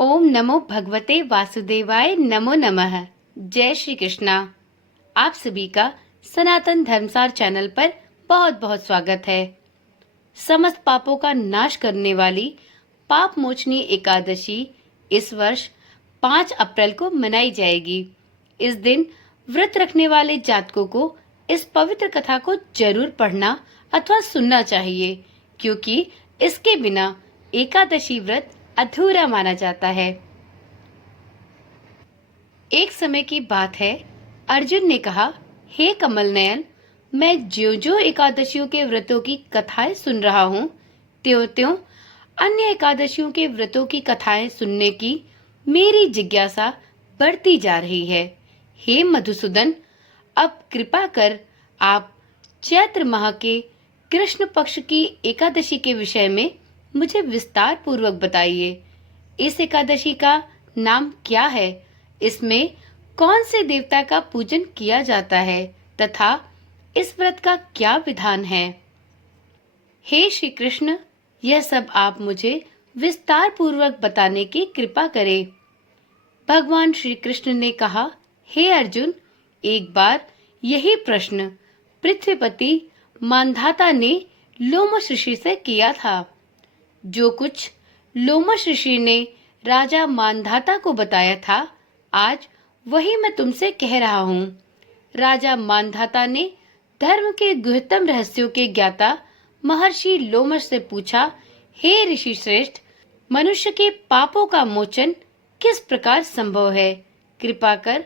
ओम नमो भगवते वासुदेवाय नमो नमः। जय श्री कृष्णा। आप सभी का सनातन धर्मसार चैनल पर बहुत बहुत स्वागत है। समस्त पापों का नाश करने वाली पाप मोचनी एकादशी इस वर्ष 5 अप्रैल को मनाई जाएगी। इस दिन व्रत रखने वाले जातकों को इस पवित्र कथा को जरूर पढ़ना अथवा सुनना चाहिए, क्योंकि इसके बिना एकादशी व्रत अधूरा माना जाता है। एक समय की बात है, अर्जुन ने कहा, हे कमल नयन, मैं ज्यों-ज्यों एकादशियों के व्रतों की कथाएं सुन रहा हूँ, त्यों-त्यों अन्य एकादशियों के व्रतों की कथाएं सुनने की मेरी जिज्ञासा बढ़ती जा रही है। हे मधुसूदन, अब कृपा कर आप चैत्र माह के कृष्ण पक्ष की एकादशी के विषय में मुझे विस्तार पूर्वक बताइए। इस एकादशी का नाम क्या है? इसमें कौन से देवता का पूजन किया जाता है तथा इस व्रत का क्या विधान है? हे श्री कृष्ण, यह सब आप मुझे विस्तार पूर्वक बताने की कृपा करें। भगवान श्री कृष्ण ने कहा, हे अर्जुन, एक बार यही प्रश्न पृथ्वीपति मानधाता ने लोमश ऋषि से किया था। जो कुछ लोमश ऋषि ने राजा मानधाता को बताया था, आज वही मैं तुमसे कह रहा हूँ। राजा मानधाता ने धर्म के गुह्यतम रहस्यों के ज्ञाता महर्षि लोमश से पूछा, हे ऋषि श्रेष्ठ, मनुष्य के पापों का मोचन किस प्रकार संभव है? कृपा कर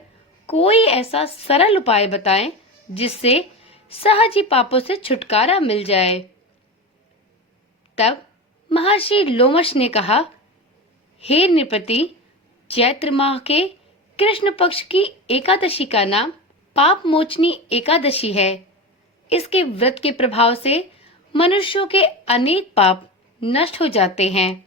कोई ऐसा सरल उपाय बताएं जिससे सहज ही पापों से छुटकारा मिल जाए। तब महर्षि लोमश ने कहा, हे नृपति, चैत्र माह के कृष्ण पक्ष की एकादशी का नाम पाप मोचनी एकादशी है। इसके व्रत के प्रभाव से मनुष्यों के अनेक पाप नष्ट हो जाते हैं।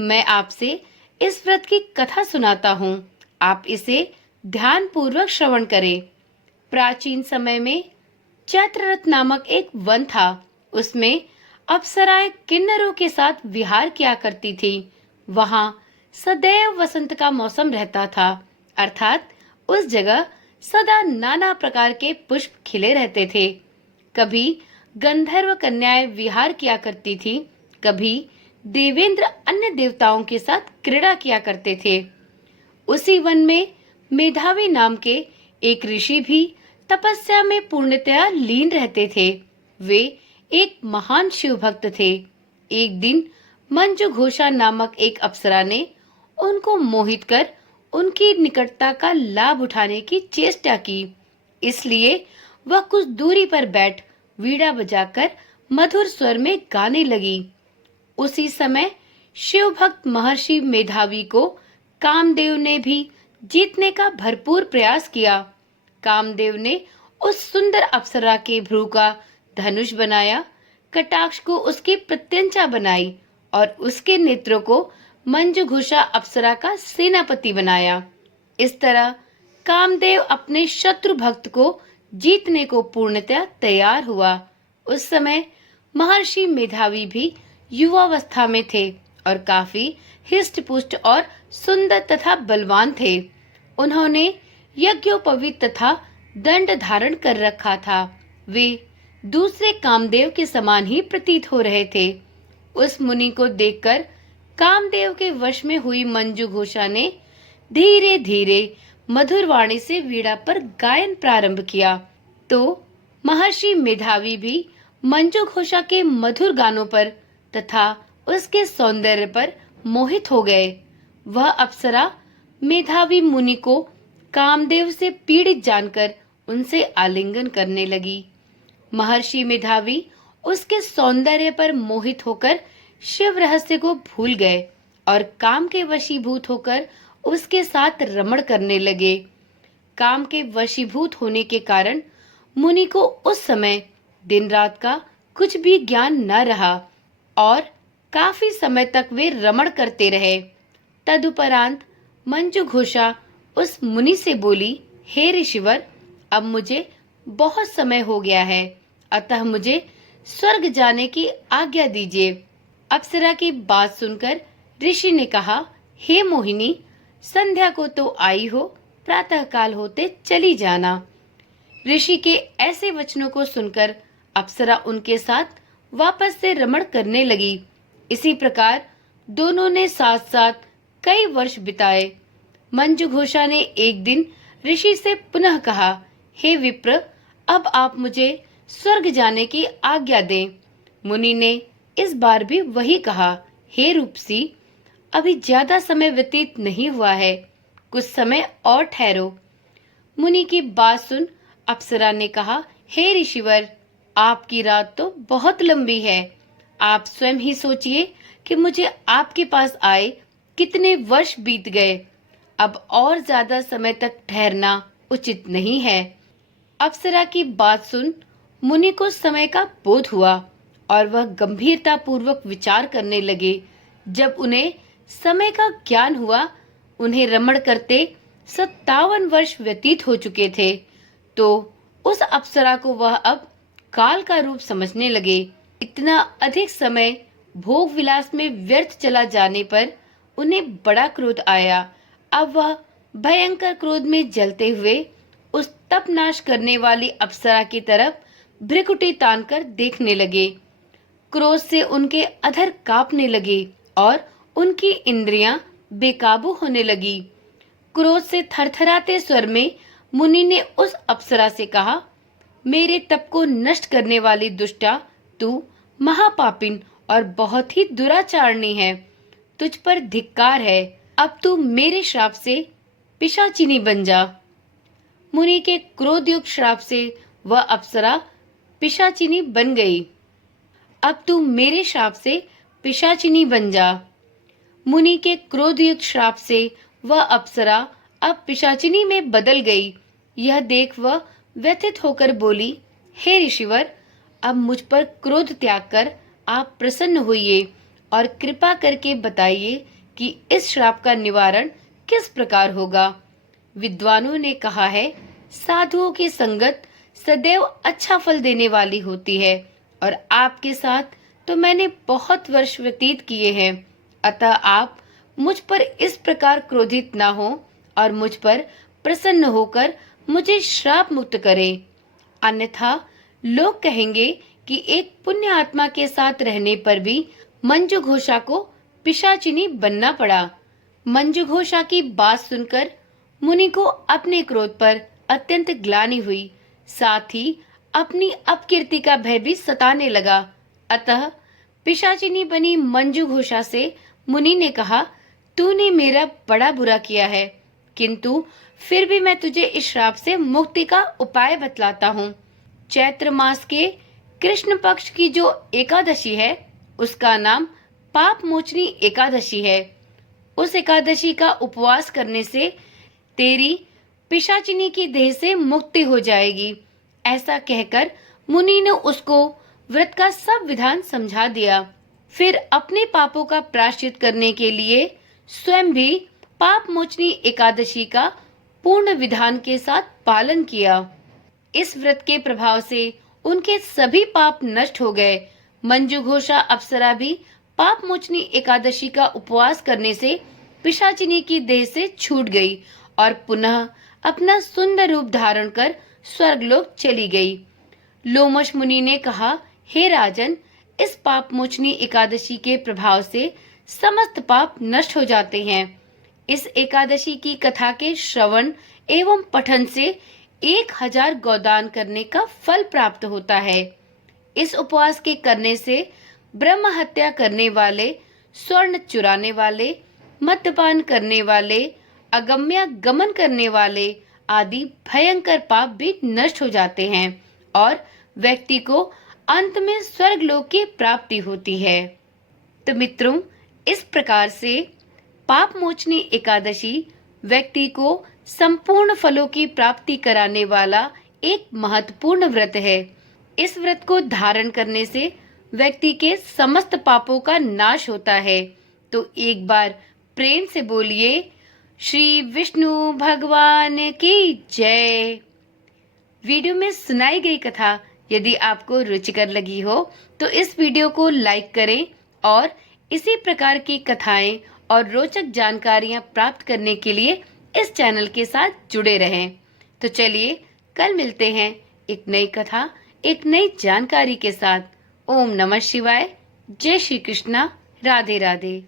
मैं आपसे इस व्रत की कथा सुनाता हूँ, आप इसे ध्यान पूर्वक श्रवण करें। प्राचीन समय में चैत्ररथ नामक एक वन था। उसमें अप्सराएं किन्नरों के साथ विहार किया करती थी। वहां सदैव वसंत का मौसम रहता था, अर्थात उस जगह सदा नाना प्रकार के पुष्प खिले रहते थे। कभी गंधर्व कन्याएं विहार किया करती थी, कभी देवेंद्र अन्य देवताओं के साथ क्रीड़ा किया करते थे। उसी वन में मेधावी नाम के एक ऋषि भी तपस्या में पूर्णतया लीन रहते थे। वे एक महान शिव भक्त थे। एक दिन मंजू घोषा नामक एक अप्सरा ने उनको मोहित कर उनकी निकटता का लाभ उठाने की चेष्टा की। इसलिए वह कुछ दूरी पर बैठ वीणा बजाकर मधुर स्वर में गाने लगी। उसी समय शिव भक्त महर्षि मेधावी को कामदेव ने भी जीतने का भरपूर प्रयास किया। कामदेव ने उस सुंदर अप्सरा के भ्रू का धनुष बनाया, कटाक्ष को उसकी प्रत्यंचा बनाई और उसके नेत्रों को मंजुघोषा अप्सरा का सेनापति बनाया। इस तरह कामदेव अपने शत्रु भक्त को जीतने को पूर्णतया तैयार हुआ। उस समय महर्षि मेधावी भी युवावस्था में थे और काफी हिष्ट-पुष्ट और सुंदर तथा बलवान थे। उन्होंने यज्ञोपवीत तथा दंड धारण कर रखा था। वे दूसरे कामदेव के समान ही प्रतीत हो रहे थे। उस मुनि को देखकर कामदेव के वश में हुई मंजू घोषा ने धीरे धीरे मधुर वाणी से वीणा पर गायन प्रारंभ किया। तो महर्षि मेधावी भी मंजू घोषा के मधुर गानों पर तथा उसके सौंदर्य पर मोहित हो गए। वह अप्सरा मेधावी मुनि को कामदेव से पीड़ित जानकर उनसे आलिंगन करने लगी। महर्षि मेधावी उसके सौंदर्य पर मोहित होकर शिव रहस्य को भूल गए और काम के वशीभूत होकर उसके साथ रमण करने लगे। काम के वशीभूत होने के कारण मुनि को उस समय दिन रात का कुछ भी ज्ञान न रहा और काफी समय तक वे रमण करते रहे। तदुपरांत मंजू घोषा उस मुनि से बोली, हे ऋषिवर, अब मुझे बहुत समय हो गया है, अतः मुझे स्वर्ग जाने की आज्ञा दीजिए। अप्सरा की बात सुनकर ऋषि ने कहा, हे मोहिनी, संध्या को तो आई हो, प्रातः काल होते चली जाना। ऋषि के ऐसे वचनों को सुनकर अप्सरा उनके साथ वापस से रमण करने लगी। इसी प्रकार दोनों ने साथ साथ कई वर्ष बिताए। मंजू घोषा ने एक दिन ऋषि से पुनः कहा, हे विप्र, अब आप मुझे स्वर्ग जाने की आज्ञा दें। मुनि ने इस बार भी वही कहा, हे रूपसी, अभी ज्यादा समय व्यतीत नहीं हुआ है, कुछ समय और ठहरो। मुनि की बात सुन अप्सरा ने कहा, हे ऋषिवर, आपकी रात तो बहुत लंबी है। आप स्वयं ही सोचिए कि मुझे आपके पास आए कितने वर्ष बीत गए। अब और ज्यादा समय तक ठहरना उचित नहीं है। अप्सरा की बात सुन मुनि को समय का बोध हुआ और वह गंभीरता पूर्वक विचार करने लगे। जब उन्हें समय का ज्ञान हुआ, उन्हें रमण करते 57 वर्ष व्यतीत हो चुके थे, तो उस अप्सरा को वह अब काल का रूप समझने लगे। इतना अधिक समय भोग विलास में व्यर्थ चला जाने पर उन्हें बड़ा क्रोध आया। अब वह भयंकर क्रोध में जलते हुए उस तपनाश करने वाली अप्सरा की तरफ भ्रिकुटी तानकर देखने लगे। क्रोध से उनके अधर कांपने लगे और उनकी इंद्रियां बेकाबू होने लगी। क्रोध से थरथराते स्वर में मुनि ने उस अप्सरा से कहा, मेरे तप को नष्ट करने वाली दुष्टा, तू महापापिन और बहुत ही दुराचारणी है। तुझ पर धिक्कार है। अब तू मेरे श्राप से पिशाचिनी बन जा। मुनि के क्रोधयुक्त श्राप से वह अप्सरा पिशाचिनी बन गई। अब तू मेरे श्राप से पिशाचिनी बन जा। मुनि के क्रोधयुक्त श्राप से वह अप्सरा अब पिशाचिनी में बदल गई। यह देख वह व्यथित होकर बोली, हे ऋषिवर, अब मुझ पर क्रोध त्याग कर आप प्रसन्न होइए और कृपा करके बताइए कि इस श्राप का निवारण किस प्रकार होगा। विद्वानों ने कहा है, साधुओं की संगत सदैव अच्छा फल देने वाली होती है और आपके साथ तो मैंने बहुत वर्ष व्यतीत किए हैं। अतः आप मुझ पर इस प्रकार क्रोधित ना हो और मुझ पर प्रसन्न होकर मुझे श्राप मुक्त करें। अन्यथा लोग कहेंगे कि एक पुण्य आत्मा के साथ रहने पर भी मंजू घोषा को पिशाचिनी बनना पड़ा। मंजू घोषा की बात सुनकर मुनि को अपने क्रोध पर अत्यंत ग्लानि हुई, साथ ही अपनी अपकीर्ति का भय भी सताने लगा। अतः पिशाचिनी बनी मंजू घोषा से मुनि ने कहा, तूने मेरा बड़ा बुरा किया है, किंतु फिर भी मैं तुझे इस श्राप से मुक्ति का उपाय बतलाता हूँ। चैत्र मास के कृष्ण पक्ष की जो एकादशी है, उसका नाम पाप मोचनी एकादशी है। उस एकादशी का उपवास करने से तेरी पिशाचिनी की देह से मुक्ति हो जाएगी। ऐसा कहकर मुनि ने उसको व्रत का सब विधान समझा दिया। फिर अपने पापों का प्रायश्चित करने के लिए स्वयं भी पाप मोचनी एकादशी का पूर्ण विधान के साथ पालन किया। इस व्रत के प्रभाव से उनके सभी पाप नष्ट हो गए। मंजू घोषा अप्सरा भी पाप मोचनी एकादशी का उपवास करने से पिशाचिनी की देह से छूट गई और पुनः अपना सुंदर रूप धारण कर स्वर्गलोक चली गई। लोमश मुनि ने कहा, हे राजन, इस पाप मोचनी एकादशी के प्रभाव से समस्त पाप नष्ट हो जाते हैं। इस एकादशी की कथा के श्रवण एवं पठन से 1000 गोदान करने का फल प्राप्त होता है। इस उपवास के करने से ब्रह्म हत्या करने वाले, स्वर्ण चुराने वाले, मद्यपान करने वाले, अगम्य गमन करने वाले आदि भयंकर पाप भी नष्ट हो जाते हैं और व्यक्ति को अंत में स्वर्गलोक की प्राप्ति होती है। तो मित्रों, इस प्रकार से पाप मोचनी एकादशी व्यक्ति को संपूर्ण फलों की प्राप्ति कराने वाला एक महत्वपूर्ण व्रत है। इस व्रत को धारण करने से व्यक्ति के समस्त पापों का नाश होता है। तो एक बार प्रेम से बोलिए, श्री विष्णु भगवान की जय। वीडियो में सुनाई गई कथा यदि आपको रुचिकर लगी हो तो इस वीडियो को लाइक करें और इसी प्रकार की कथाएं और रोचक जानकारियां प्राप्त करने के लिए इस चैनल के साथ जुड़े रहें। तो चलिए कल मिलते हैं एक नई कथा, एक नई जानकारी के साथ। ओम नमः शिवाय। जय श्री कृष्णा। राधे राधे।